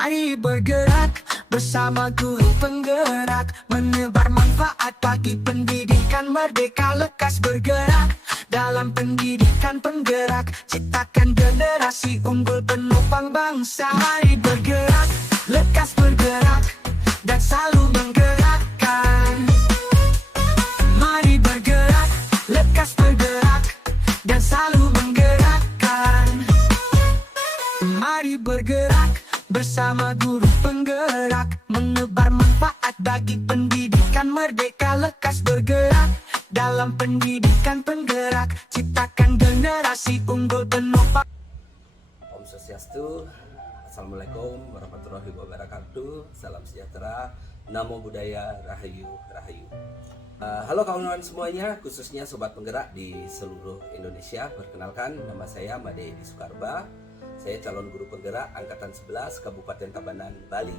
Mari bergerak bersama guru penggerak, menebar manfaat bagi pendidikan merdeka. Lekas bergerak dalam pendidikan penggerak, ciptakan generasi unggul penopang bangsa. Mari bergerak, lekas bergerak, dan selalu menggerakkan. Mari bergerak, lekas bergerak, dan selalu menggerakkan. Mari bergerak bersama guru penggerak, menebar manfaat bagi pendidikan merdeka. Lekas bergerak dalam pendidikan penggerak, ciptakan generasi unggul penopang. Om Swastiastu, Assalamualaikum warahmatullahi wabarakatuh. Salam sejahtera, Namo Buddhaya, Rahayu Rahayu. Halo kawan-kawan semuanya, khususnya sobat penggerak di seluruh Indonesia. Perkenalkan, nama saya Made Edi Soekarba. Saya calon guru penggerak angkatan 11 Kabupaten Tabanan, Bali.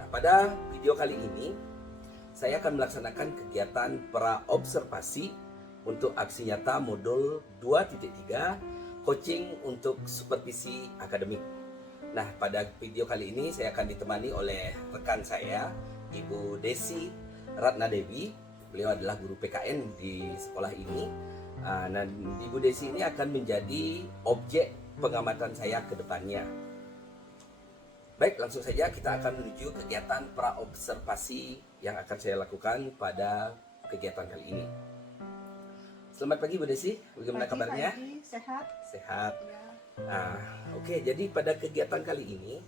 Nah, pada video kali ini saya akan melaksanakan kegiatan pra-observasi untuk aksi nyata modul 2.3 coaching untuk supervisi akademik. Nah, pada video kali ini saya akan ditemani oleh rekan saya, Ibu Desi Ratna Dewi. Beliau adalah guru PKN di sekolah ini. Dan Ibu Desi ini akan menjadi objek pengamatan saya ke depannya. Baik, langsung saja kita akan menuju kegiatan pra-observasi yang akan saya lakukan pada kegiatan kali ini. Selamat pagi Bu Desi, bagaimana kabarnya? Pagi, sehat. Sehat. Ya. Oke, jadi pada kegiatan kali ini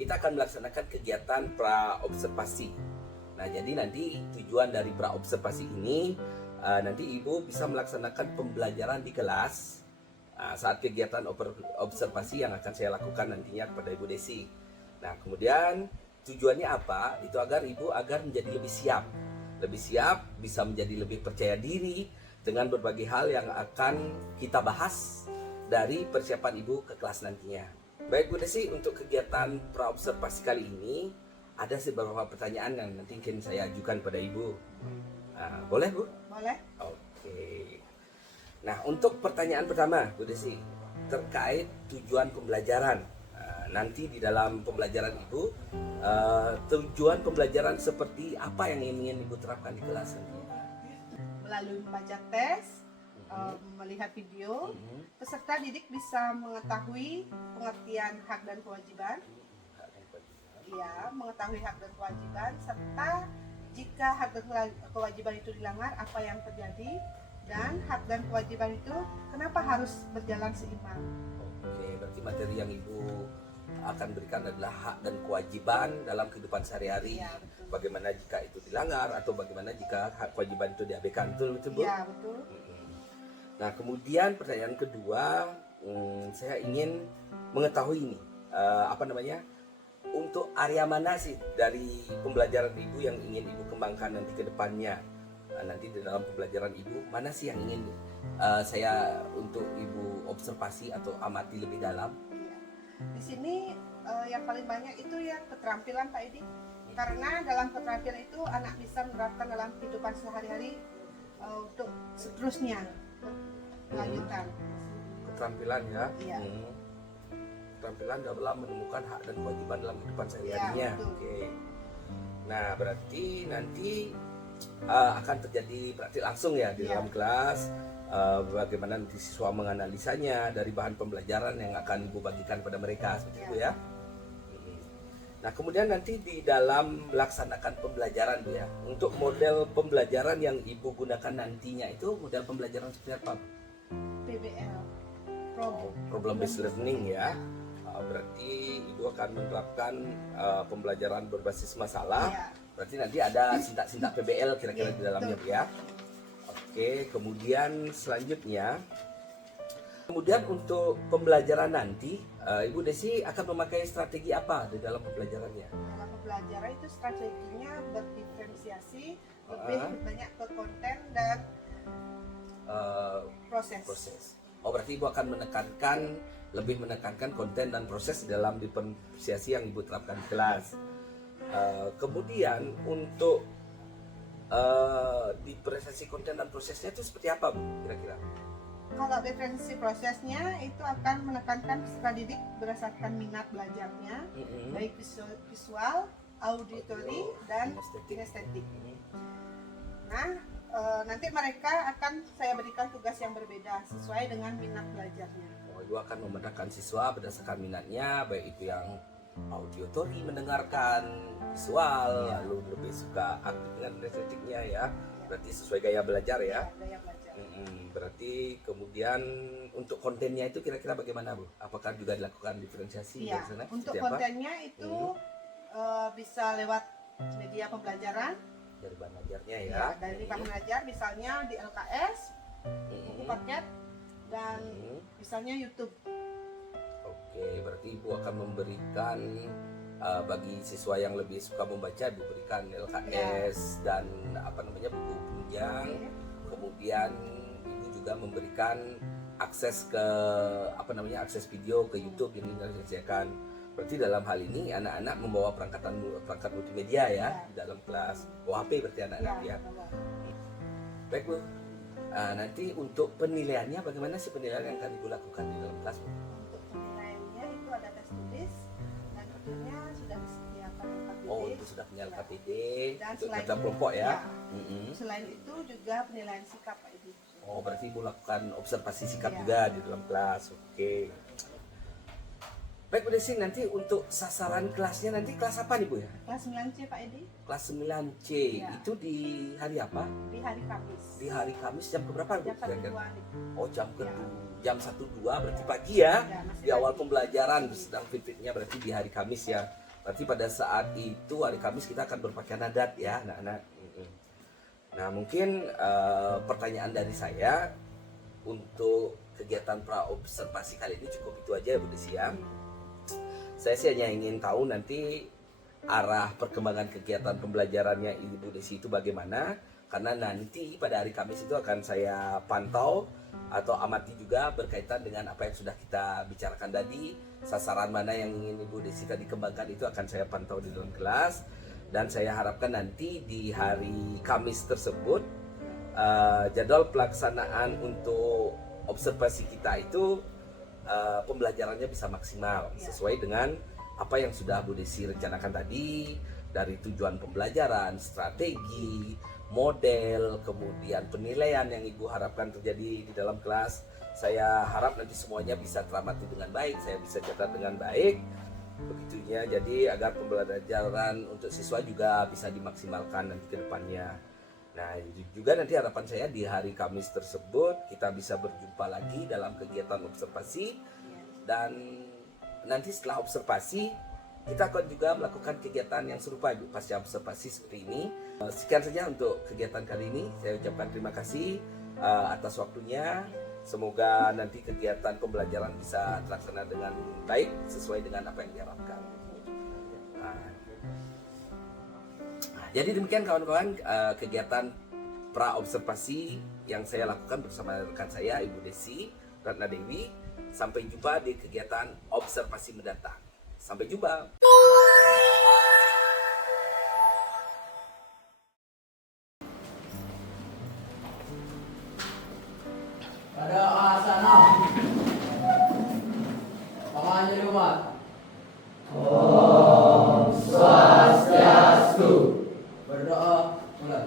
kita akan melaksanakan kegiatan pra-observasi. Nah, jadi nanti tujuan dari pra-observasi ini nanti Ibu bisa melaksanakan pembelajaran di kelas saat kegiatan observasi yang akan saya lakukan nantinya kepada Ibu Desi. Nah, kemudian tujuannya apa? Itu agar Ibu menjadi lebih siap, bisa menjadi lebih percaya diri dengan berbagai hal yang akan kita bahas dari persiapan Ibu ke kelas nantinya. Baik Bu Desi, untuk kegiatan pra-observasi kali ini ada beberapa pertanyaan yang nanti ingin saya ajukan pada Ibu. Boleh Bu? Boleh. Oke. Nah, untuk pertanyaan pertama, Bu Desi, terkait tujuan pembelajaran. Nanti di dalam pembelajaran Ibu, tujuan pembelajaran seperti apa yang ingin Ibu terapkan di kelas nanti? Melalui membaca tes, melihat video, peserta didik bisa mengetahui pengertian hak dan kewajiban. Iya, mengetahui hak dan kewajiban, serta jika hak dan kewajiban itu dilanggar, apa yang terjadi, dan hak dan kewajiban itu kenapa harus berjalan seimbang. Oke, berarti materi yang Ibu akan berikan adalah hak dan kewajiban dalam kehidupan sehari-hari. Ya, betul. Bagaimana jika itu dilanggar atau bagaimana jika hak kewajiban itu diabaikan, betul Bu? Ya, betul. Nah, kemudian pertanyaan kedua, saya ingin mengetahui nih, untuk area mana sih dari pembelajaran Ibu yang ingin Ibu kembangkan nanti ke depannya? Nanti di dalam pembelajaran Ibu, mana sih yang ingin saya untuk Ibu observasi atau amati lebih dalam? Iya. Di sini yang paling banyak itu ya keterampilan Pak Edi. Karena dalam keterampilan itu anak bisa menerapkan dalam kehidupan sehari-hari untuk seterusnya melanjutkan. Keterampilan ya. Iya. Keterampilan dalam menemukan hak dan kewajiban dalam kehidupan sehari-harinya. Ya, betul. Oke. Nah, berarti nanti akan terjadi praktik langsung ya di dalam kelas. Bagaimana nanti siswa menganalisanya dari bahan pembelajaran yang akan Ibu bagikan pada mereka, seperti itu ya. Nah, kemudian nanti di dalam melaksanakan pembelajaran Bu ya, untuk model pembelajaran yang Ibu gunakan nantinya itu model pembelajaran seperti apa? PBL, Problem based learning ya. Berarti Ibu akan menerapkan pembelajaran berbasis masalah. Ya. Berarti nanti ada sintak-sintak PBL kira-kira di dalamnya Bu ya. Oke, kemudian selanjutnya, untuk pembelajaran nanti, Ibu Desi akan memakai strategi apa di dalam pembelajarannya? Dalam pembelajaran itu strateginya berdiferensiasi, lebih banyak ke konten dan proses. Oh, berarti Ibu akan lebih menekankan konten dan proses dalam diferensiasi yang Ibu terapkan di kelas. Kemudian untuk diferensiasi konten dan prosesnya itu seperti apa Bu kira-kira? Kalau diferensi prosesnya itu akan menekankan peserta didik berdasarkan minat belajarnya, baik visual, auditory, dan kinestetik. Nah, nanti mereka akan saya berikan tugas yang berbeda sesuai dengan minat belajarnya. Ibu akan memetakan siswa berdasarkan minatnya, baik itu yang auditory mendengarkan, visual, lalu lebih suka aktif dengan kinestetiknya ya. Berarti sesuai gaya belajar ya. Gaya belajar. Berarti kemudian untuk kontennya itu kira-kira bagaimana Bu? Apakah juga dilakukan diferensiasi Iya, dari sana? untuk Seperti apa? kontennya itu bisa lewat media pembelajaran. Dari bahan ajarnya ya. Ya, dari bahan ajar misalnya di LKS, buku paket, dan misalnya YouTube. Oke, berarti Ibu akan memberikan bagi siswa yang lebih suka membaca, Ibu berikan LKS dan buku penunjang. Kemudian Ibu juga memberikan akses ke akses video ke YouTube yang disediakan. Berarti dalam hal ini anak-anak membawa perangkat multimedia ya di dalam kelas. OHP berarti anak-anak ya. Baik Bu. Nanti untuk penilaiannya bagaimana sih penilaian yang akan Ibu lakukan di dalam kelas Bu? Untuk penilaiannya itu ada tes tulis dan tentunya sudah disediakan LKPD. Oh, itu sudah punya LKPD Dan untuk selain kerja kelompok ya. Selain itu juga penilaian sikap Pak Ibu. Oh, berarti Ibu lakukan observasi sikap Iya. juga di dalam kelas. Oke. Baik Bu Desi, nanti untuk sasaran kelasnya nanti kelas apa nih Bu ya? Kelas 9C Pak Edi Kelas 9C. Iya. Itu di hari apa? di hari Kamis. Di hari Kamis jam berapa Bu? Jam 1.2 Oh, jam Iya. jam 1.2 berarti pagi ya. Ya, masih Di awal pagi. pembelajaran sedang fit-fitnya berarti di hari Kamis ya. Berarti pada saat itu hari Kamis kita akan berpakaian adat ya anak-anak. Nah mungkin pertanyaan dari saya untuk kegiatan pra-observasi kali ini cukup itu aja ya Bu Desi ya. Saya sih hanya ingin tahu nanti arah perkembangan kegiatan pembelajarannya Ibu Desi itu bagaimana. Karena nanti pada hari Kamis itu akan saya pantau atau amati juga berkaitan dengan apa yang sudah kita bicarakan tadi. Sasaran mana yang ingin Ibu Desi tadi kembangkan itu akan saya pantau di dalam kelas. Dan saya harapkan nanti di hari Kamis tersebut jadwal pelaksanaan untuk observasi kita itu pembelajarannya bisa maksimal sesuai dengan apa yang sudah Bu Desi rencanakan tadi, dari tujuan pembelajaran, strategi, model, kemudian penilaian yang Ibu harapkan terjadi di dalam kelas. Saya harap nanti semuanya bisa teramati dengan baik, saya bisa catat dengan baik. Begitunya, jadi agar pembelajaran untuk siswa juga bisa dimaksimalkan nanti ke depannya. Nah, juga nanti harapan saya di hari Kamis tersebut kita bisa berjumpa lagi dalam kegiatan observasi. Dan nanti setelah observasi kita akan juga melakukan kegiatan yang serupa Ibu pasca observasi seperti ini. Sekian saja untuk kegiatan kali ini. Saya ucapkan terima kasih atas waktunya. Semoga nanti kegiatan pembelajaran bisa terlaksana dengan baik sesuai dengan apa yang diharapkan. Jadi demikian kawan-kawan kegiatan pra-observasi yang saya lakukan bersama rekan saya Ibu Desi Ratna Dewi. Sampai jumpa di kegiatan observasi mendatang. Sampai jumpa. Pada asana pamannya di umat. Om Swastiastu. Berdoa mulai.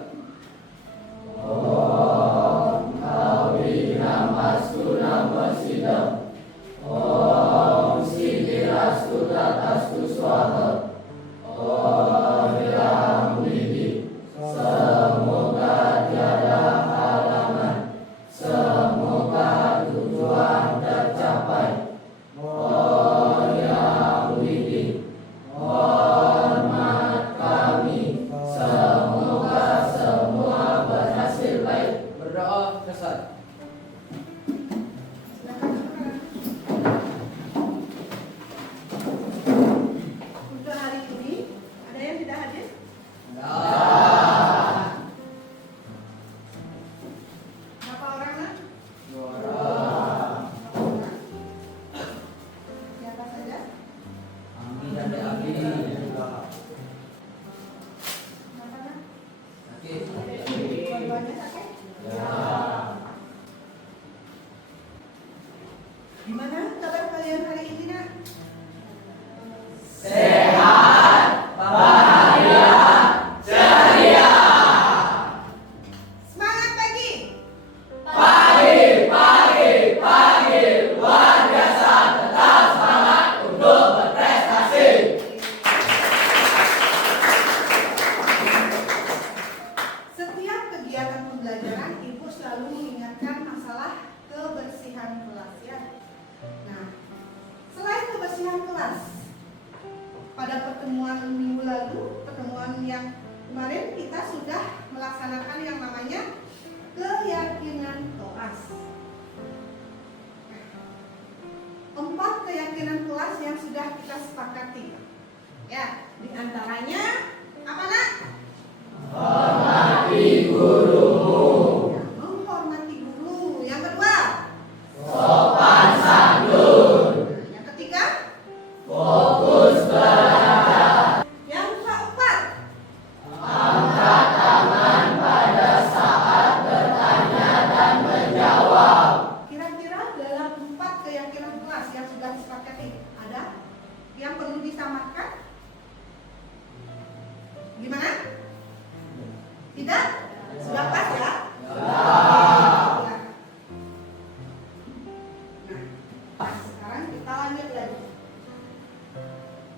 Om Kawinamastu Namasidam. Om Siddhirastu Tatastu Swaha. Om Yang Widi. Semoga tiada halangan. Semoga tujuan tercapai. Oh Yang Widi, hormat kami. Semoga semua berhasil baik. Berdoa selesai. Gimana kabar kalian hari ini, Nak? Sehat, bahagia, ceria. Semangat pagi! Pagi, pagi, pagi, luar biasa, tetap semangat untuk berprestasi. Setiap kegiatan pembelajaran, Ibu selalu mengingatkan masalah kebersihan kelas ya. Nah, selain kebersihan kelas, pada pertemuan minggu lalu, pertemuan yang kemarin kita sudah melaksanakan yang namanya keyakinan kelas. 4 keyakinan kelas yang sudah kita sepakati. Ya, diantaranya apa, Nak? Hormati gurumu. Menghormati guru. Yang kedua, Sopan santun. yang ketiga, Fokus belajar. yang keempat, Angkat tangan pada saat bertanya dan menjawab. kira-kira dalam 4 keyakinan kelas yang sudah disepakati, ada yang perlu disamakan? Gimana? Tidak? Sudah pas ya? Ya. Nah, sekarang kita lanjut lagi.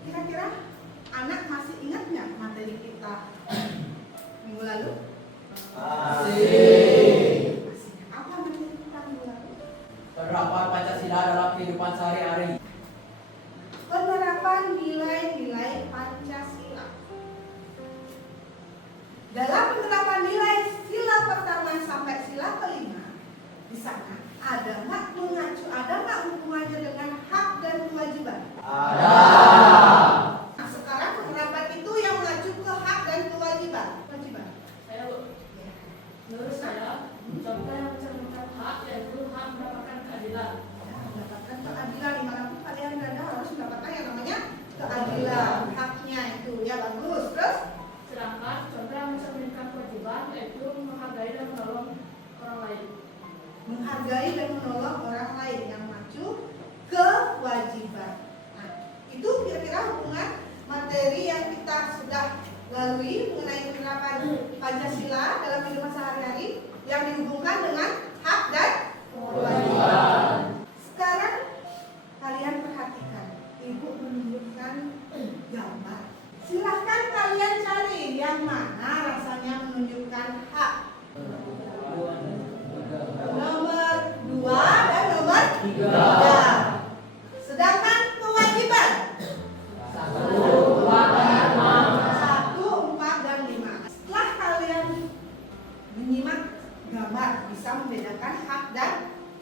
Kira-kira anak masih ingat nggak materi kita minggu lalu? Masih. Masih. Apa materi kita minggu lalu? Penerapan Pancasila dalam kehidupan sehari-hari. Penerapan nilai-nilai Pancasila. Dalam penerapan nilai sila pertama sampai sila kelima, di sana ada nggak mengacu, ada nggak hubungannya dengan hak dan kewajiban? Ada. Nah, sekarang penerapan itu yang mengacu ke hak dan kewajiban. Kewajiban. Saya Bu, menurut saya contoh yang mencerminkan hak yaitu hak mendapatkan keadilan. Ya, mendapatkan keadilan dimanapun kalian berada harus mendapatkan yang namanya keadilan, haknya itu ya bagus. Terus Sedangkan contoh yang mencerminkan kewajiban yaitu menghargai dan menolong orang lain. menghargai dan menolong orang lain yang mengacu kewajiban. Nah, itu kira-kira hubungan materi yang kita sudah lalui mengenai penerapan Pancasila dalam kehidupan sehari-hari yang dihubungkan dengan hak dan kewajiban. Sekarang kalian perhatikan, Ibu menunjukkan gambar. Silahkan kalian cari yang mana rasanya menunjukkan hak. Nomor 2 dan nomor 3. Sedangkan kewajiban 1, 4, dan 5. 1, 4, dan 5. Setelah kalian menyimak gambar, bisa membedakan hak dan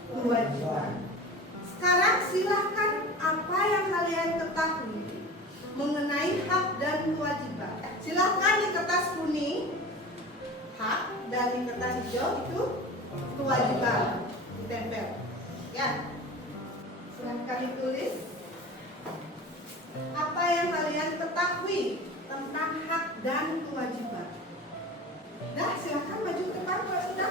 kewajiban. Sekarang silahkan apa yang kalian ketahui mengenai hak dan kewajiban. Silahkan di kertas kuning hak dan di kertas hijau itu kewajiban ditempel. Ya, silahkan ditulis apa yang kalian ketahui tentang hak dan kewajiban. Nah, silahkan maju ke depan kalau sudah.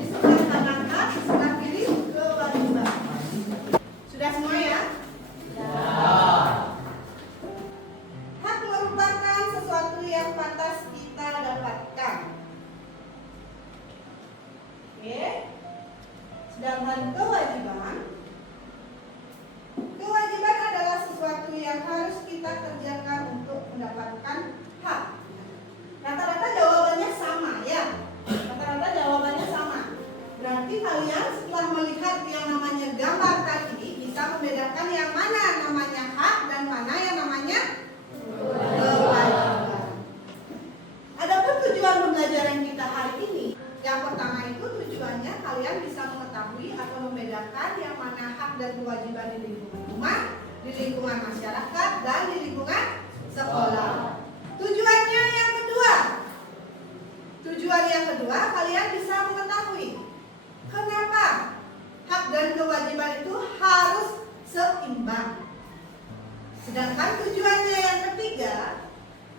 Di sebelah kanan hak, di sebelah kiri kewajiban. Sudah semua ya? Hak merupakan sesuatu yang pantas kita dapatkan. Oke. Sedangkan kewajiban adalah sesuatu yang harus kita kerjakan untuk mendapatkan hak. Rata-rata jawabannya sama ya. Rata-rata jawabannya sama. Berarti kalian setelah melihat yang namanya gambar tadi bisa membedakan yang mana namanya hak dan mana yang namanya kewajiban. Adapun tujuan pembelajaran kita hari ini, yang pertama itu tujuannya kalian bisa mengetahui atau membedakan yang mana hak dan kewajiban di lingkungan rumah, di lingkungan masyarakat, dan di lingkungan sekolah. Tujuan yang kedua, kalian bisa mengetahui kenapa hak dan kewajiban itu harus seimbang. Sedangkan tujuannya yang ketiga,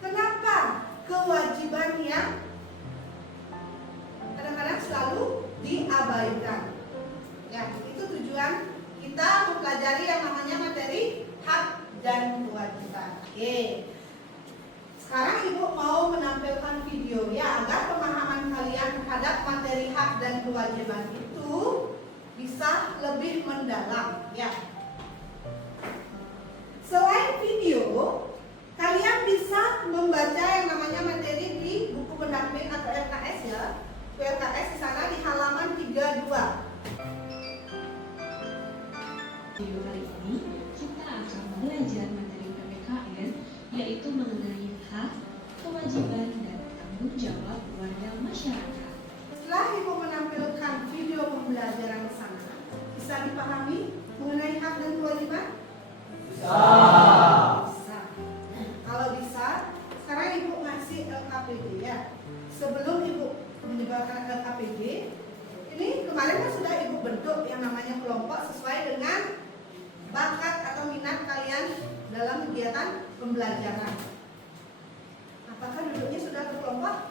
kenapa kewajiban yang kadang-kadang selalu diabaikan. tujuan kita mempelajari yang namanya materi hak dan kewajiban. Oke. Sekarang Ibu mau menampilkan video ya agar pemahaman kalian terhadap materi hak dan kewajiban itu bisa lebih mendalam ya. Selain video, kalian bisa membaca yang namanya materi di buku pendamping atau RKS ya. RKS di sana di halaman 32. Video kali ini kita akan belajar materi PPKN yaitu mengenai hak, kewajiban, dan tanggung jawab warga masyarakat. Setelah Ibu menampilkan video pembelajaran di sana, bisa dipahami mengenai hak dan kewajiban? Bisa. Kalau bisa, sekarang Ibu ngasih LKPD ya. Sebelum Ibu menyebarkan LKPD, ini kemarin kan sudah Ibu bentuk yang namanya kelompok sesuai dengan bakat atau minat kalian dalam kegiatan pembelajaran. Apakah duduknya sudah berkelompok?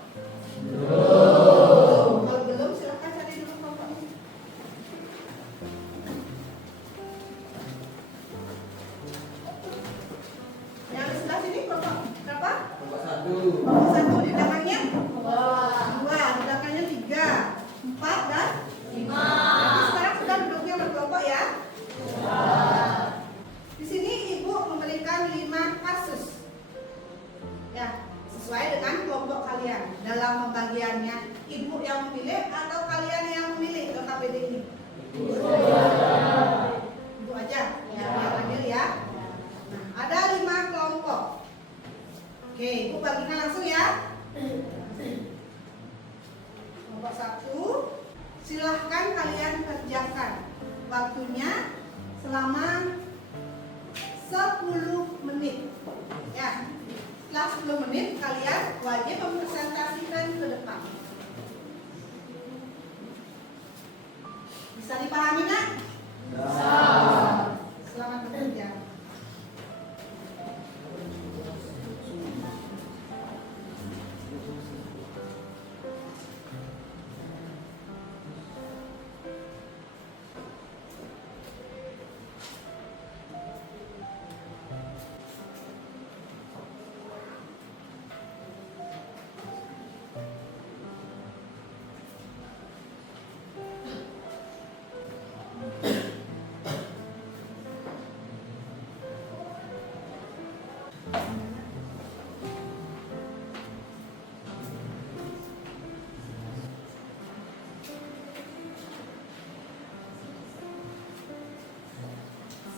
Belum. Kalau belum, silahkan cari dulu kelompoknya. Yang di sebelah sini kelompok berapa? Kelompok 1. Kelompok 1 di belakangnya? 2. Di belakangnya 3, 4 dan 5. Jadi sekarang sudah duduknya berkelompok ya? Di sini Ibu memberikan 5 kasus. Ya, sesuai dengan kelompok kalian. Dalam pembagiannya, Ibu yang memilih atau kalian yang memilih LKPD ini? Ibu aja yang ambil ya. Nah, ada 5 kelompok. Oke, Ibu bagikan langsung ya. Kelompok 1, silahkan kalian kerjakan. Waktunya selama 10 menit. Ya. Setelah 10 menit kalian wajib mempresentasikan ke depan. Bisa dipahami nak? Bisa. Selamat bekerja.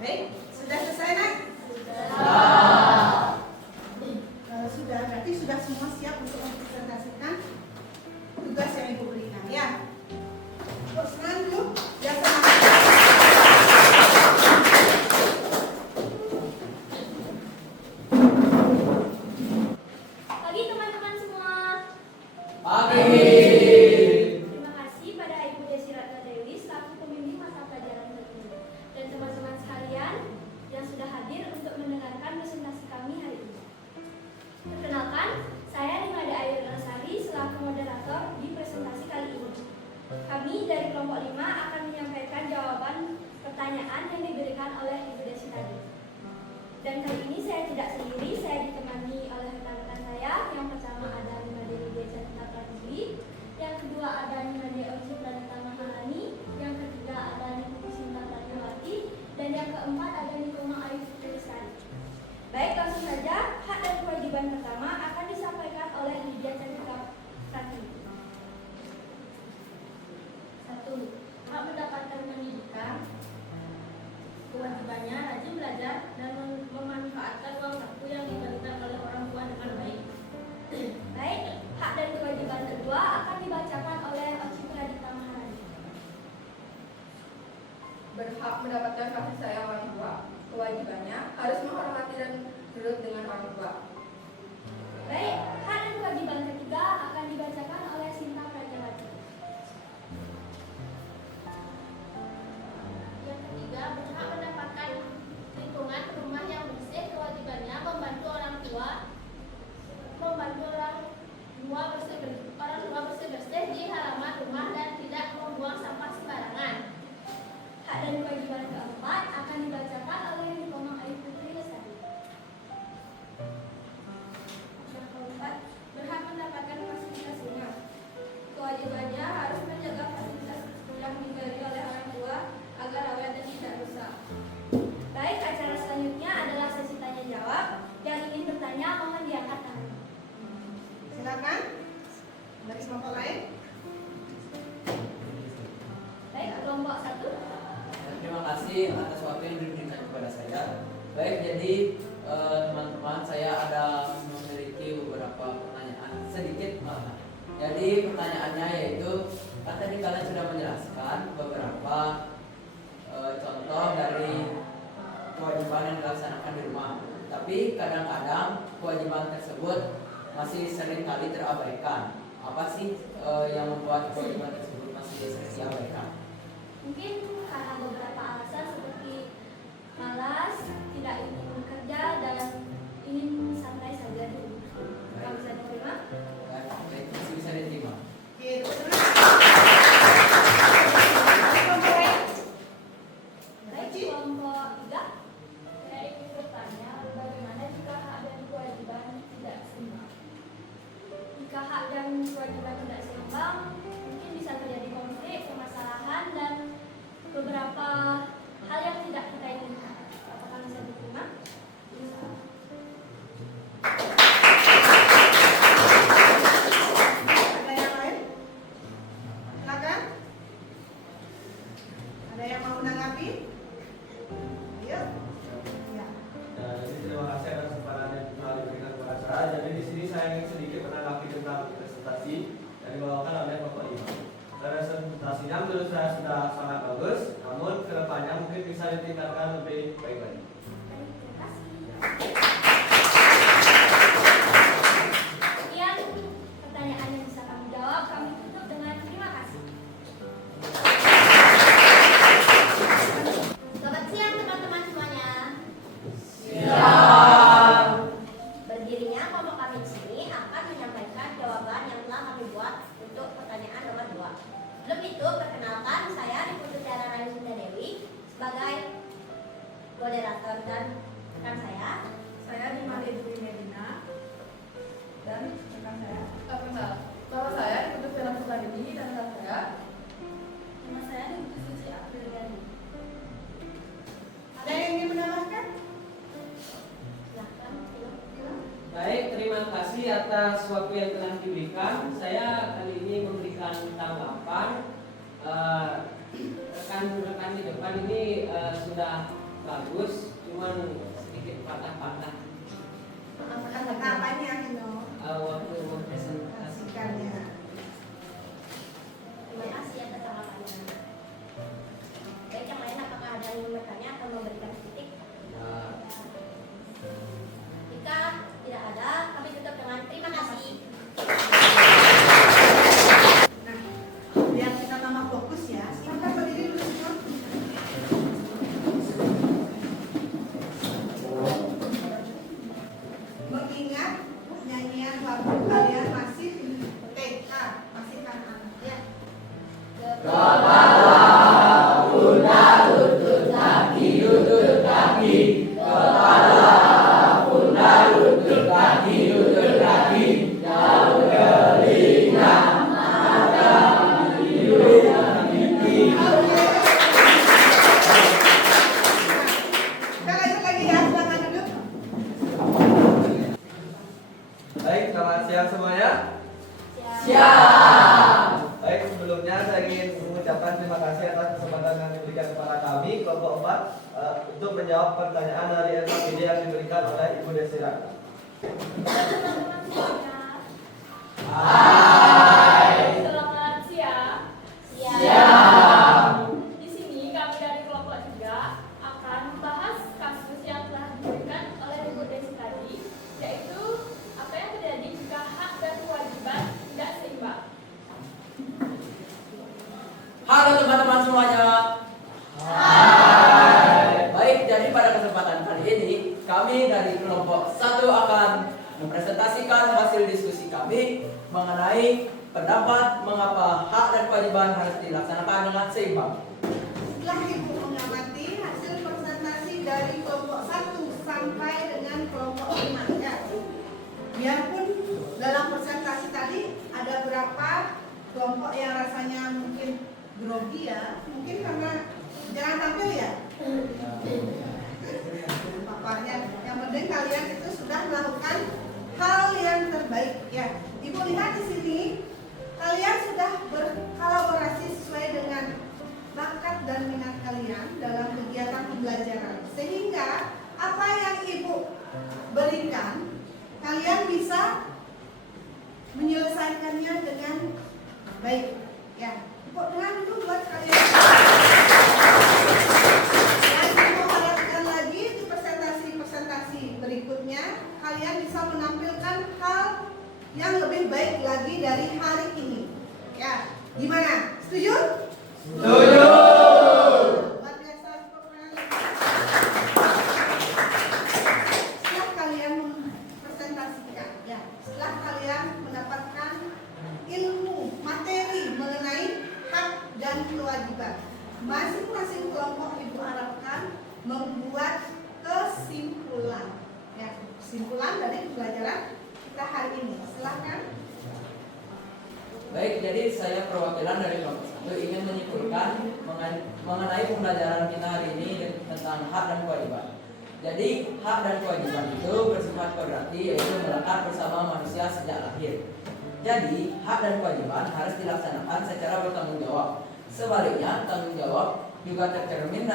Baik, sudah selesai nak? Kalau sudah, berarti sudah semua siap untuk mempresentasikan tugas yang Ibu berikan ya. Untuk senang dulu, biar semangat. Pagi teman-teman semua. Pagi. Terima kasih pada Ibu Desi Ratna Dewi selaku pembimbing mata pelajaran ini dan teman-teman sekalian yang sudah hadir untuk mendengarkan presentasi kami hari ini. Perkenalkan, saya Rimada Ayu Nasari selaku moderator di presentasi kali ini. Kami dari kelompok 5 akan menyampaikan jawaban pertanyaan yang diberikan oleh Ibu Desi tadi. Dan kali ini saya tidak sendiri, saya ditemani oleh rekan-rekan saya. Yang pertama ada Rimada Widya Cantika Pratibwi, yang kedua ada Rimada Oci Pranata Maharani, yang ketiga ada Nikuti Sinta Pratibwati, dan yang keempat ada Nikoma Ayu Putrisari. Baik, langsung saja, hak dan kewajiban pertama akan disampaikan oleh Widya Cantika Pratibwi. 1. Hak mendapatkan pendidikan. Kewajibannya rajin belajar dan memanfaatkan uang saku yang diberikan oleh orang tua dengan baik. Baik, hak dan kewajiban kedua akan dibacakan oleh Oci Pradita Maharani. Berhak mendapatkan kasih sayang orang tua. Kewajibannya harus menghormati dan nurut dengan orang tua. Baik, hak dan kewajiban ketiga akan dibacakan oleh Sinta Prajawati. Yang ketiga, berhak mendapatkan lingkungan rumah yang bersih. Kewajibannya membantu orang tua bersih-bersih di halaman rumah dan tidak membuang sampah sembarangan. Hak dan kewajiban kasih atas waktu yang diberikan kepada saya. Baik, jadi teman-teman, saya ada memiliki beberapa pertanyaan sedikit malah. Jadi pertanyaannya yaitu, kan tadi kalian sudah menjelaskan beberapa contoh dari kewajiban yang dilaksanakan di rumah. Tapi kadang-kadang kewajiban tersebut masih sering kali terabaikan. Apa sih yang membuat kewajiban tersebut masih sering diabaikan? Mungkin karena beberapa alasan seperti malas, tidak ingin bekerja, dan ingin santai saja dulu. Kamu bisa diterima? Baik, masih bisa diterima. Baik, kelompok 3. Saya ingin bertanya, bagaimana jika hak dan kewajiban tidak seimbang? Jika hak dan kewajiban tidak seimbang, mungkin bisa terjadi konflik, permasalahan, dan beberapa hal yang tidak kita inginkan. Apakah bisa diterima? Bisa. Ada yang lain? Silakan. Ada yang mau menanggapi? Ayo. Ya. Jadi terima kasih atas kesempatan yang telah diberikan kepada saya. Jadi di sini saya ingin sedikit menanggapi tentang presentasi yang dibawakan oleh Bapak Ima. Presentasinya menurut saya sudah sangat bagus, namun kedepannya mungkin bisa ditingkatkan lebih baik lagi. Baik, terima kasih. Sekian pertanyaan yang bisa kami jawab. Kami tutup dengan terima kasih. Selamat siang teman-teman semuanya. Berdirinya kelompok kami di sini akan menyampaikan jawaban yang telah kami buat untuk pertanyaan nomor 2. Sebelum itu, perkenalkan saya Diputu Tiara Rayu Dewi sebagai moderator dan rekan saya. Saya Dimali Dwi Medina dan rekan saya. Nama saya Diputu Film Sukadini dan rekan saya. Nama saya Diputu Suci Apriliani. Ada yang ingin menambahkan? Silahkan. Baik, terima kasih atas waktu yang telah diberikan. Saya kali ini memberikan tanggapan. Rekan-rekan di depan ini sudah bagus, cuman sedikit patah-patah Apa ini yang ini? waktu mempresentasikannya. Terima kasih atas tanggapannya. Baik, yang lain apakah ada yang ingin bertanya atau memberikan kritik? Jika tidak ada, kami tutup dengan terima kasih. Nah, biar kita tambah fokus ya. Silakan berdiri dulu semua. Mengingat nyanyian lagu kalian masih TK, masih anak-anak ya. Kita lanjut lagi ya, silakan duduk. Baik, selamat siang semuanya. Baik, sebelumnya saya ingin mengucapkan terima kasih atas kesempatan yang diberikan kepada kami kelompok 4 untuk menjawab pertanyaan dari LKPD yang diberikan oleh Ibu Desira. Teman-teman semuanya. Selamat siang. Di sini kami dari kelompok 3 akan membahas kasus yang telah diberikan oleh Ibu Desi tadi, yaitu apa yang terjadi jika hak dan kewajiban tidak seimbang. Halo teman-teman semuanya. Baik, jadi pada kesempatan kali ini kami dari kelompok 1 akan mempresentasikan hasil diskusi kami mengenai pendapat mengapa hak dan kewajiban harus dilaksanakan dengan seimbang. Setelah Ibu mengamati hasil presentasi dari kelompok 1 sampai dengan kelompok 5 ya. Biarpun dalam presentasi tadi ada berapa kelompok yang rasanya mungkin grogi ya, mungkin karena jangan tampil ya. Paparnya, yang penting kalian itu sudah melakukan hal yang terbaik ya. Ibu lihat di sini kalian sudah berkolaborasi sesuai dengan bakat dan minat kalian dalam kegiatan pembelajaran. Sehingga apa yang Ibu berikan, kalian bisa menyelesaikannya dengan baik. Ya, tepuk tangan dulu buat kalian. Dan Ibu harapkan lagi di presentasi berikutnya kalian bisa menampilkan hal yang lebih baik lagi dari hari ini. Ya, gimana? Setuju? Setuju. Luar biasa, tepuk tangan. Setelah kalian mempresentasikan, ya, setelah kalian mendapatkan ilmu materi mengenai hak dan kewajiban, masing-masing kelompok Ibu harapkan membuat kesimpulan, ya, kesimpulan dari pembelajaran kita hari ini. Silakan. Baik, jadi saya perwakilan dari kelompok 1 ingin menyimpulkan mengenai pembelajaran kita hari ini tentang hak dan kewajiban. Jadi hak dan kewajiban itu bersifat kodrati, yaitu melekat bersama manusia sejak lahir. Jadi hak dan kewajiban harus dilaksanakan secara bertanggung jawab. Sebaliknya, tanggung jawab juga tercermin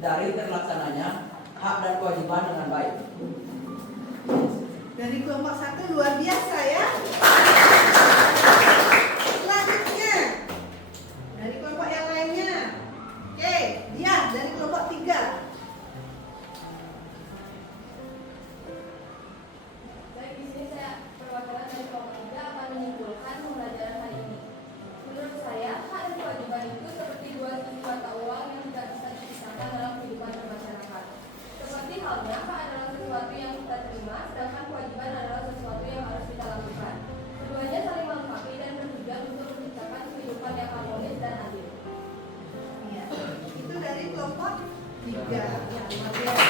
dari terlaksananya hak dan kewajiban dengan baik. Dari kelompok 1 luar biasa ya. Selanjutnya dari kelompok yang lainnya. Oke, dia dari kelompok 3. Baik, di sini saya perwakilan dari kelompok 3 akan menyimpulkan pembelajaran hari ini. Menurut saya, hak dan kewajiban itu seperti dua sisi mata uang yang tidak bisa dipisahkan dalam kehidupan bermasyarakat. Seperti halnya, hak adalah sesuatu yang kita terima, sedangkan kewajiban adalah sesuatu yang harus kita lakukan. Keduanya saling melengkapi dan bertujuan untuk menciptakan kehidupan yang harmonis dan adil. Ya, itu dari kelompok 3. Ya, luar biasa.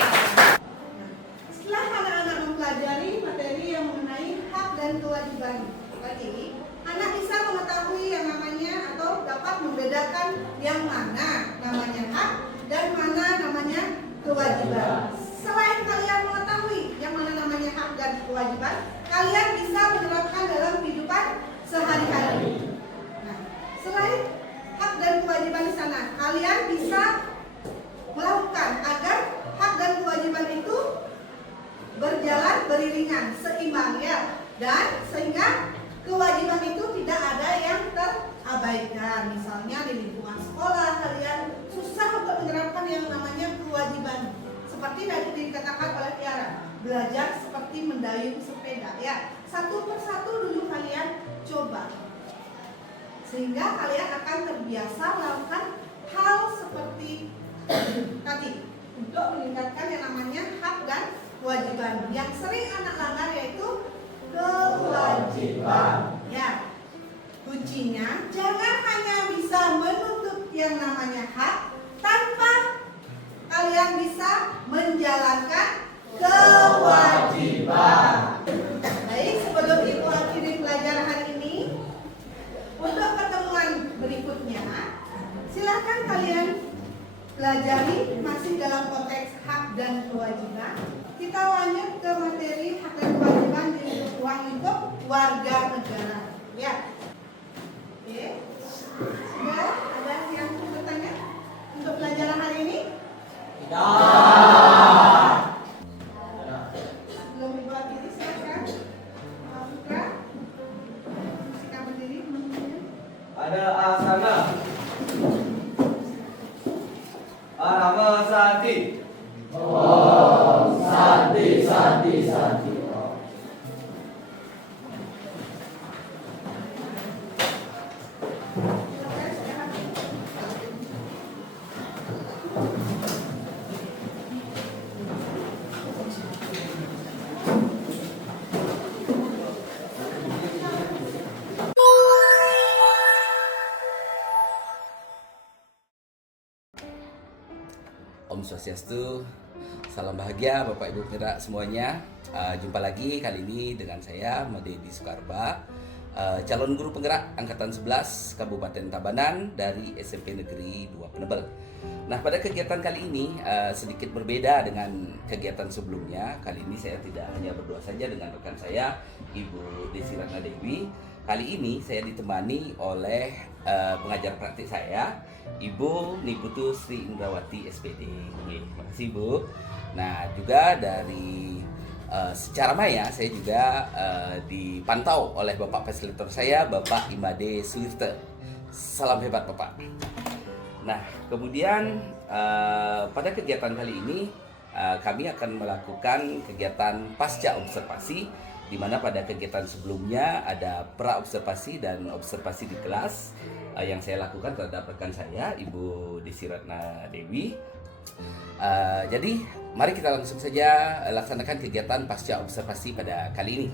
Nah, setelah anak-anak mempelajari materi yang mengenai hak dan kewajiban tadi, anak bisa mengetahui yang namanya atau dapat membedakan yang mana namanya hak dan mana namanya kewajiban. Selain kalian mengetahui yang mana namanya hak dan kewajiban, kalian bisa menerapkan dalam kehidupan sehari-hari. Nah, selain hak dan kewajiban di sana, kalian bisa melakukan agar hak dan kewajiban itu berjalan beriringan, seimbang ya, dan sehingga kewajiban itu tidak ada yang terabaikan. Misalnya di lingkungan sekolah kalian susah untuk menerapkan yang namanya kewajiban. Seperti tadi dikatakan oleh Tiara, belajar seperti mendayung sepeda ya. Satu persatu dulu kalian coba. Sehingga kalian akan terbiasa melakukan hal seperti tadi untuk meningkatkan yang namanya hak dan kewajiban. Yang sering anak langgar yaitu kewajiban. Ya. Kuncinya jangan hanya bisa menuntut yang namanya hak tanpa kalian bisa menjalankan kewajiban. Baik, sebelum Ibu akhiri pelajaran hari ini, untuk pertemuan berikutnya, silakan kalian pelajari masih dalam konteks hak dan kewajiban. Kita lanjut ke materi hak dan kewajiban di ruang lingkup warga negara. Ya. Oke. Sudah ada yang bertanya untuk pelajaran hari ini? Tidak. Sebelum Ibu akhiri, silakan Pak Putra. Silakan berdiri. Ada Asana. Aramasati. Oh, Santi. Om Swastiastu, salam bahagia Bapak Ibu Kira semuanya. Jumpa lagi kali ini dengan saya Madedi Soekarba, calon guru penggerak angkatan 11 Kabupaten Tabanan dari SMP Negeri 2 Penebel. Nah, pada kegiatan kali ini sedikit berbeda dengan kegiatan sebelumnya. Kali ini saya tidak hanya berdua saja dengan rekan saya Ibu Desi Ratna Dewi. kali ini saya ditemani oleh pengajar praktik saya, Ibu Niputu Sri Indrawati SPD. Terima kasih Bu. Nah juga dari secara maya saya juga dipantau oleh Bapak fasilitator saya, Bapak Imade Suwirte. Salam hebat Bapak. Nah kemudian pada kegiatan kali ini kami akan melakukan kegiatan pasca observasi, di mana pada kegiatan sebelumnya ada pra-observasi dan observasi di kelas yang saya lakukan terhadap rekan saya, Ibu Desi Ratna Dewi. Jadi mari kita langsung saja laksanakan kegiatan pasca observasi pada kali ini.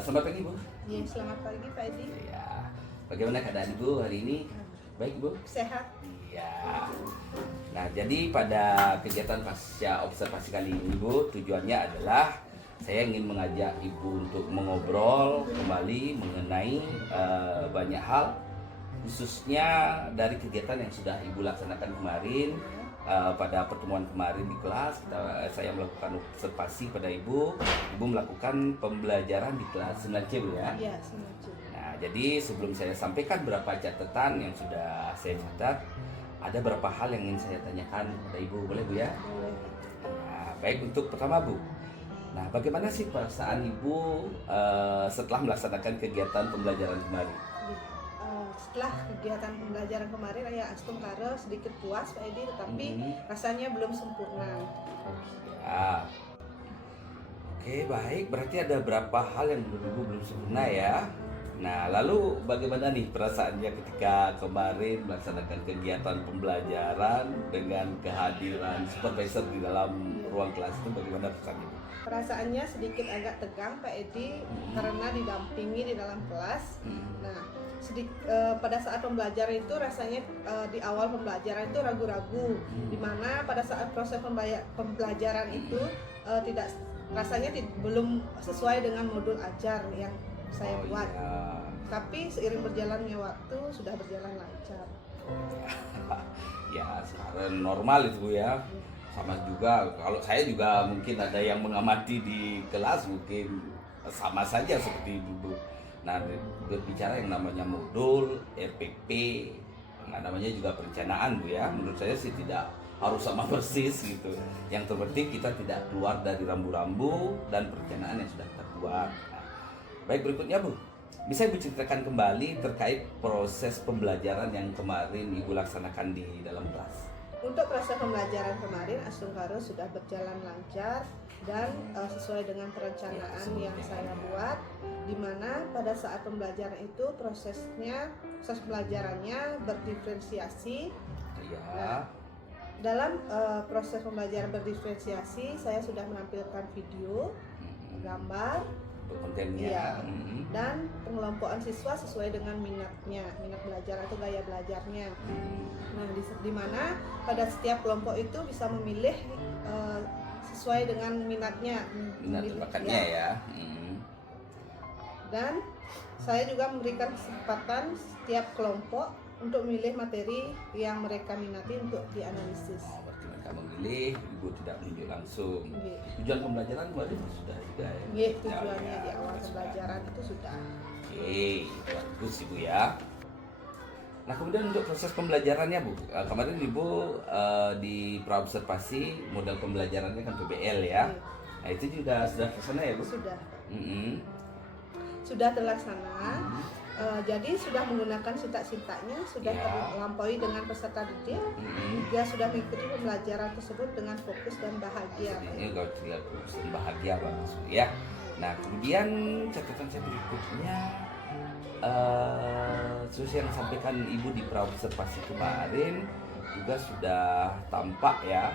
Selamat pagi Bu. Ya, selamat pagi Pak Edi. Ya, bagaimana keadaan Ibu hari ini? Baik Bu? Sehat. Iya. Nah, jadi pada kegiatan pasca observasi kali ini Bu, tujuannya adalah saya ingin mengajak Ibu untuk mengobrol kembali mengenai banyak hal, khususnya dari kegiatan yang sudah Ibu laksanakan kemarin. Pada pertemuan kemarin di kelas, saya melakukan observasi pada Ibu melakukan pembelajaran di kelas 9C Bu ya? Iya, setuju. Nah, jadi sebelum saya sampaikan beberapa catatan yang sudah saya catat, ada beberapa hal yang ingin saya tanyakan kepada Ibu, boleh Bu ya? Boleh. Nah, baik, untuk pertama Bu. Nah, bagaimana sih perasaan Ibu setelah melaksanakan kegiatan pembelajaran kemarin? Setelah kegiatan pembelajaran kemarin, ya Astung Karo sedikit puas Pak Edi, tetapi rasanya belum sempurna. Ya. Oke, baik. Berarti ada beberapa hal yang menurut Ibu belum sempurna ya. Nah, lalu bagaimana nih perasaannya ketika kemarin melaksanakan kegiatan pembelajaran dengan kehadiran supervisor di dalam ruang kelas itu, bagaimana perasaannya? Perasaannya sedikit agak tegang Pak Edi karena didampingi di dalam kelas. Nah, pada saat pembelajaran itu rasanya di awal pembelajaran itu ragu-ragu, di mana pada saat proses pembelajaran itu rasanya belum sesuai dengan modul ajar yang saya buat. Iya. Tapi seiring berjalannya waktu sudah berjalan lancar. Ya, sekarang normal itu Bu ya. Sama juga, kalau saya juga mungkin ada yang mengamati di kelas mungkin sama saja seperti Ibu. Nah, berbicara yang namanya modul, RPP, nah namanya juga perencanaan Bu ya. Menurut saya sih tidak harus sama persis gitu. Yang terpenting kita tidak keluar dari rambu-rambu dan perencanaan yang sudah kita buat. Baik, berikutnya Bu, bisa Ibu ceritakan kembali terkait proses pembelajaran yang kemarin Ibu laksanakan di dalam kelas? Untuk proses pembelajaran kemarin, Astung Karo sudah berjalan lancar dan sesuai dengan perencanaan yang saya buat, di mana pada saat pembelajaran itu proses pembelajarannya berdiferensiasi. Ya. Nah, dalam proses pembelajaran berdiferensiasi, saya sudah menampilkan video, gambar, Kontennya. dan pengelompokan siswa sesuai dengan minatnya, minat belajar atau gaya belajarnya. Nah, di mana pada setiap kelompok itu bisa memilih sesuai dengan minat Bakatnya ya. Dan saya juga memberikan kesempatan setiap kelompok untuk memilih materi yang mereka minati untuk dianalisis. Berarti mereka memilih, Ibu tidak menunjuk langsung. Nggih. Tujuan pembelajaran kemarin sudah juga ya? Nggih, tujuannya Ya, di awal sudah. pembelajaran itu sudah. Oke, bagus Ibu ya. Nah, kemudian untuk proses pembelajarannya Bu, kemarin Ibu di praobservasi model pembelajarannya kan PBL ya. Nah, itu juga sudah terlaksana ya Bu? Sudah. Sudah Terlaksana. Jadi sudah menggunakan sintak-sintaknya, sudah terlampaui dengan peserta didik, juga sudah mengikuti pembelajaran tersebut dengan fokus dan bahagia. Ini kalau terlihat fokus dan bahagia bagus Bu ya. Nah, kemudian catatan saya berikutnya, sesuai yang disampaikan Ibu di praobservasi kemarin juga sudah tampak ya,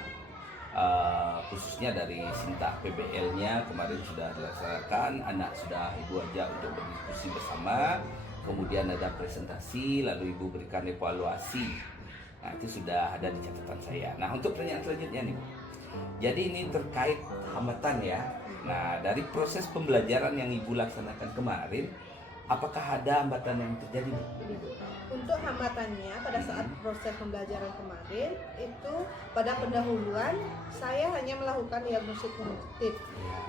khususnya dari sintak PBL-nya kemarin sudah dilaksanakan, anak sudah Ibu ajak untuk berdiskusi bersama, kemudian ada presentasi, lalu Ibu berikan evaluasi. Nah, itu sudah ada di catatan saya. Nah, untuk pertanyaan selanjutnya nih Bu, jadi ini terkait hambatan ya. Nah, dari proses pembelajaran yang Ibu laksanakan kemarin, apakah ada hambatan yang terjadi, Bu? Untuk hambatannya pada saat proses pembelajaran kemarin itu pada pendahuluan saya hanya melakukan diagnosis kognitif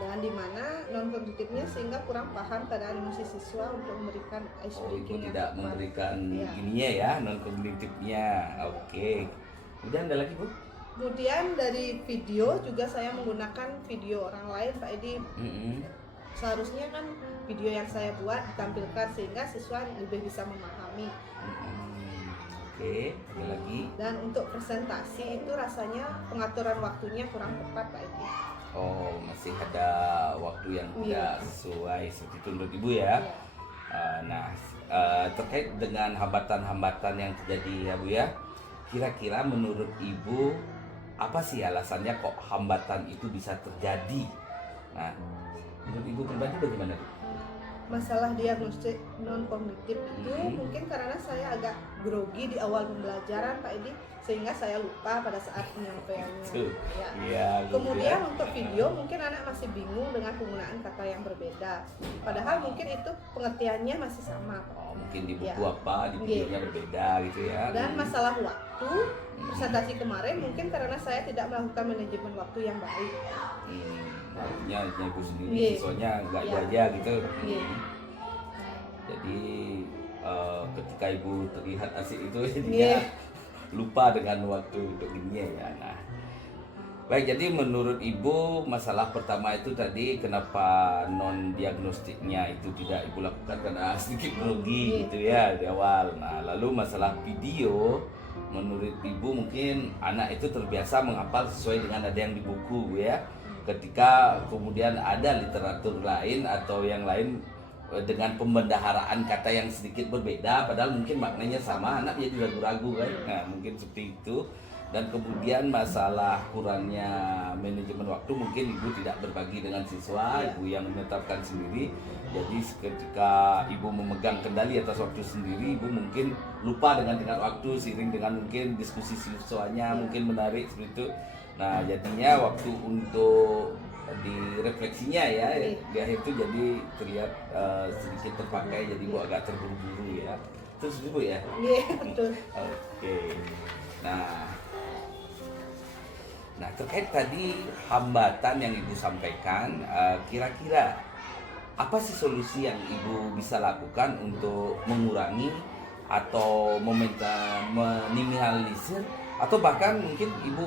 dan di mana non kognitifnya sehingga kurang paham keadaan emosi siswa untuk memberikan ice Oh, Ibu breaking yang tidak tepat. memberikan Iya. ininya ya, non kognitifnya. Oke. Kemudian ada lagi, Bu? Kemudian dari video juga saya menggunakan video orang lain Pak Edi. Seharusnya kan video yang saya buat ditampilkan sehingga siswa lebih bisa memahami. Oke, ada lagi. Dan untuk presentasi itu rasanya pengaturan waktunya kurang tepat Pak Edi. Oh, masih ada waktu yang Iya. tidak sesuai seperti itu menurut Ibu ya. Iya. Terkait dengan hambatan-hambatan yang terjadi ya Bu ya, kira-kira menurut Ibu apa sih alasannya kok hambatan itu bisa terjadi? Nah, menurut Ibu pribadi bagaimana, Bu? Masalah diagnostik non kognitif itu mungkin karena saya agak grogi di awal pembelajaran Pak Edi sehingga saya lupa pada saat penyampaiannya. Tuh. Ya. Iya, gitu Kemudian ya. untuk video mungkin anak masih bingung dengan penggunaan kata yang berbeda. Padahal mungkin itu pengertiannya masih sama. Pak. Oh, mungkin di buku Ya. apa, di videonya berbeda gitu ya. Dan masalah waktu presentasi kemarin mungkin karena saya tidak melakukan manajemen waktu yang baik. Artinya Ibu sendiri Iya. siswanya nggak itu Iya. aja gitu. Iya. Jadi ketika Ibu terlihat asik itu Iya. jadinya lupa dengan waktu untuk ini ya. Nah, baik, jadi menurut Ibu masalah pertama itu tadi kenapa non diagnostiknya itu tidak Ibu lakukan karena sedikit grogi gitu ya di awal. Nah, lalu masalah video menurut Ibu mungkin anak itu terbiasa menghafal sesuai dengan ada yang di buku ya. Ketika kemudian ada literatur lain atau yang lain dengan pembendaharaan kata yang sedikit berbeda padahal mungkin maknanya sama, anak jadi ragu-ragu kan. Nah, mungkin seperti itu. Dan kemudian masalah kurangnya manajemen waktu, mungkin Ibu tidak berbagi dengan siswa, Ibu yang menetapkan sendiri. Jadi ketika Ibu memegang kendali atas waktu sendiri, Ibu mungkin lupa dengan waktu seiring dengan mungkin diskusi siswanya mungkin menarik seperti itu. Nah, jadinya waktu untuk direfleksinya ya di akhir itu jadi terlihat sedikit terpakai, jadi Ibu agak terburu-buru ya. Terus Ibu ya? Iya, betul. Oke. Nah, terkait tadi hambatan yang Ibu sampaikan, kira-kira apa sih solusi yang Ibu bisa lakukan untuk mengurangi atau meminimalisir atau bahkan mungkin Ibu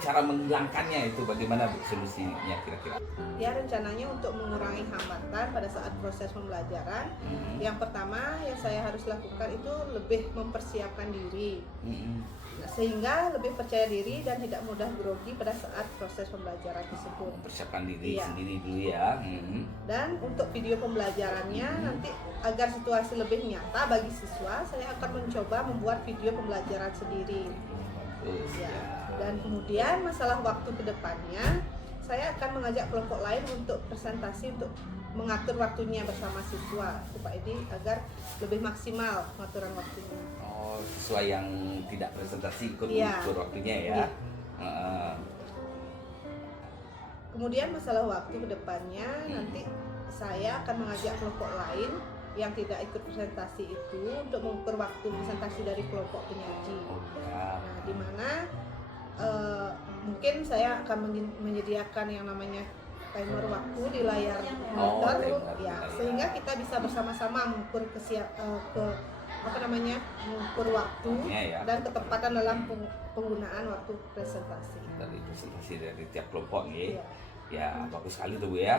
cara menghilangkannya itu bagaimana Bu, solusinya kira-kira? Ya, rencananya untuk mengurangi hambatan pada saat proses pembelajaran, yang pertama yang saya harus lakukan itu lebih mempersiapkan diri. Nah, sehingga lebih percaya diri dan tidak mudah grogi pada saat proses pembelajaran tersebut. Mempersiapkan diri Iya. sendiri dulu ya. Dan untuk video pembelajarannya nanti agar situasi lebih nyata bagi siswa, saya akan mencoba membuat video pembelajaran sendiri. Bagus Ya. ya. Dan kemudian masalah waktu ke depannya, saya akan mengajak kelompok lain untuk presentasi untuk mengatur waktunya bersama siswa Pak Edi agar lebih maksimal pengaturan waktunya. Oh, sesuai yang tidak presentasi ikut Iya. mengukur waktunya ya. Iya. Heeh. Kemudian masalah waktu ke depannya nanti saya akan mengajak kelompok lain yang tidak ikut presentasi itu untuk mengukur waktu presentasi dari kelompok penyaji. Oh, ya. Nah, di mana mungkin saya akan menyediakan yang namanya timer waktu di layar monitor, timer di ya, layar. sehingga kita bisa bersama-sama mengukur mengukur waktu Waktunya ya. dan ketepatan dalam penggunaan waktu presentasi. Dari presentasi dari tiap kelompok ya. Iya. Ya, bagus sekali tuh Bu ya.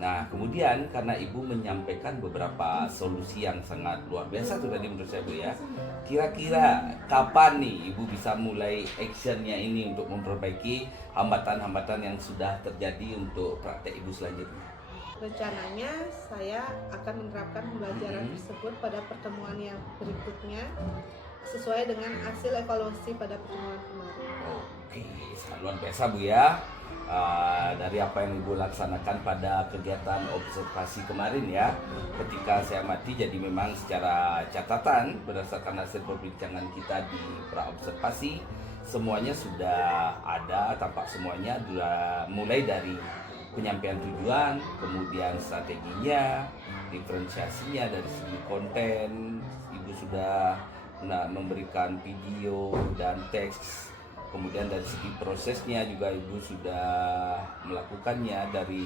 Nah, kemudian karena Ibu menyampaikan beberapa solusi yang sangat luar biasa tuh tadi menurut saya Bu ya. Kira-kira kapan nih Ibu bisa mulai actionnya ini untuk memperbaiki hambatan-hambatan yang sudah terjadi untuk praktek Ibu selanjutnya? Rencananya saya akan menerapkan pembelajaran tersebut pada pertemuan yang berikutnya sesuai dengan hasil evaluasi pada pertemuan kemarin. Oke, sangat luar biasa Bu ya. Dari apa yang Ibu laksanakan pada kegiatan observasi kemarin ya, ketika saya amati jadi memang secara catatan berdasarkan hasil perbincangan kita di pra-observasi semuanya sudah ada, tampak semuanya mulai dari penyampaian tujuan, kemudian strateginya, diferensiasinya dari segi konten. Ibu sudah memberikan video dan teks. Kemudian dari segi prosesnya juga Ibu sudah melakukannya dari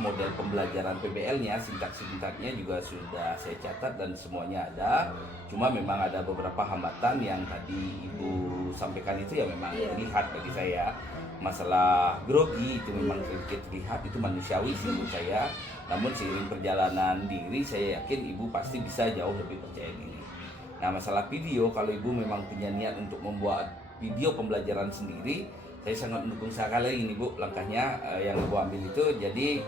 model pembelajaran PBL-nya, sintaknya juga sudah saya catat dan semuanya ada. Cuma memang ada beberapa hambatan yang tadi Ibu sampaikan itu ya memang terlihat bagi saya. Masalah grogi itu memang sedikit terlihat, itu manusiawi sih menurut saya. Namun seiring perjalanan diri saya yakin Ibu pasti bisa jauh lebih percaya diri. Nah, masalah video, kalau Ibu memang punya niat untuk membuat video pembelajaran sendiri, saya sangat mendukung sekali ini Bu, langkahnya yang Ibu ambil itu. Jadi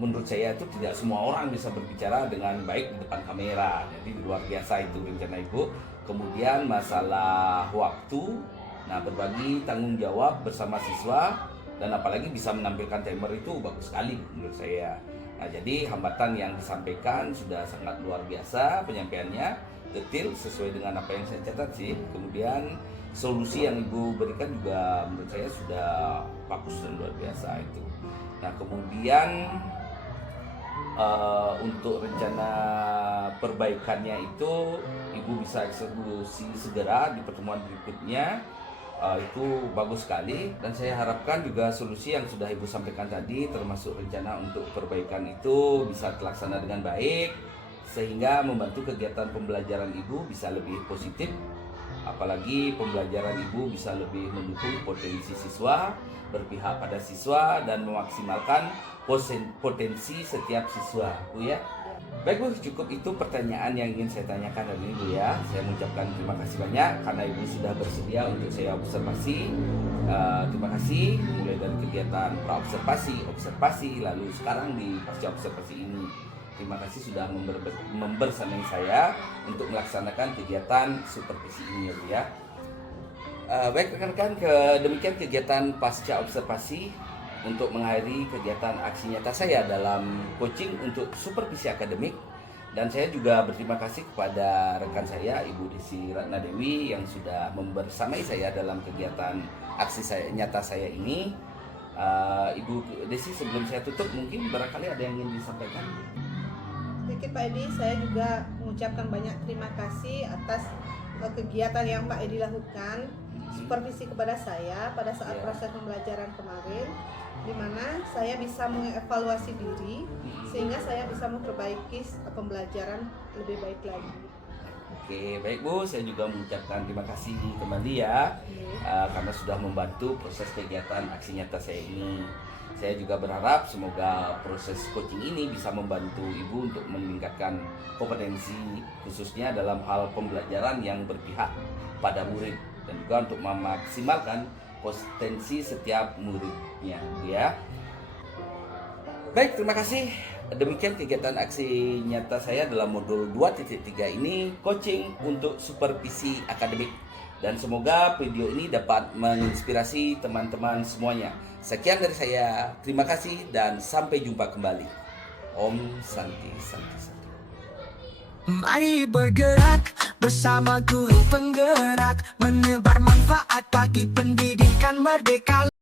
menurut saya itu tidak semua orang bisa berbicara dengan baik di depan kamera. Jadi luar biasa itu rencana Ibu. Kemudian masalah waktu, nah berbagi tanggung jawab bersama siswa dan apalagi bisa menampilkan timer itu bagus sekali menurut saya. Nah, jadi hambatan yang disampaikan sudah sangat luar biasa penyampaiannya. Detail sesuai dengan apa yang saya catat sih. Kemudian solusi yang Ibu berikan juga menurut saya sudah bagus dan luar biasa itu. Nah, kemudian untuk rencana perbaikannya itu Ibu bisa eksekusi segera di pertemuan berikutnya. Itu bagus sekali dan saya harapkan juga solusi yang sudah Ibu sampaikan tadi termasuk rencana untuk perbaikan itu bisa terlaksana dengan baik sehingga membantu kegiatan pembelajaran Ibu bisa lebih positif, apalagi pembelajaran Ibu bisa lebih mendukung potensi siswa, berpihak pada siswa dan memaksimalkan potensi setiap siswa, Bu ya. Baik Bu, cukup itu pertanyaan yang ingin saya tanyakan hari ini Bu ya. Saya mengucapkan terima kasih banyak karena Ibu sudah bersedia untuk saya observasi. Terima kasih mulai dari kegiatan observasi, lalu sekarang di pasca observasi ini. Terima kasih sudah membersamai saya untuk melaksanakan kegiatan supervisi ini ya Bu ya. Baik rekan-rekan, demikian kegiatan pasca observasi untuk mengakhiri kegiatan aksi nyata saya dalam coaching untuk supervisi akademik. Dan saya juga berterima kasih kepada rekan saya Ibu Desi Ratna Dewi yang sudah membersamai saya dalam kegiatan aksi nyata saya ini. Ibu Desi, sebelum saya tutup mungkin barangkali ada yang ingin disampaikan. Sedikit Pak Edi, saya juga mengucapkan banyak terima kasih atas kegiatan yang Pak Edi lakukan, supervisi kepada saya pada saat proses pembelajaran kemarin, di mana saya bisa mengevaluasi diri sehingga saya bisa memperbaiki pembelajaran lebih baik lagi. Oke, baik Bu, saya juga mengucapkan terima kasih kembali ya karena sudah membantu proses kegiatan aksi nyata saya ini. Saya juga berharap semoga proses coaching ini bisa membantu Ibu untuk meningkatkan kompetensi khususnya dalam hal pembelajaran yang berpihak pada murid dan juga untuk memaksimalkan potensi setiap muridnya ya. Baik, terima kasih. Demikian kegiatan aksi nyata saya dalam modul 2.3 ini, coaching untuk supervisi akademik. Dan semoga video ini dapat menginspirasi teman-teman semuanya. Sekian dari saya, terima kasih dan sampai jumpa kembali. Om Santi Santi Santi. Mari bergerak bersama guru penggerak, menebar manfaat bagi pendidikan merdeka.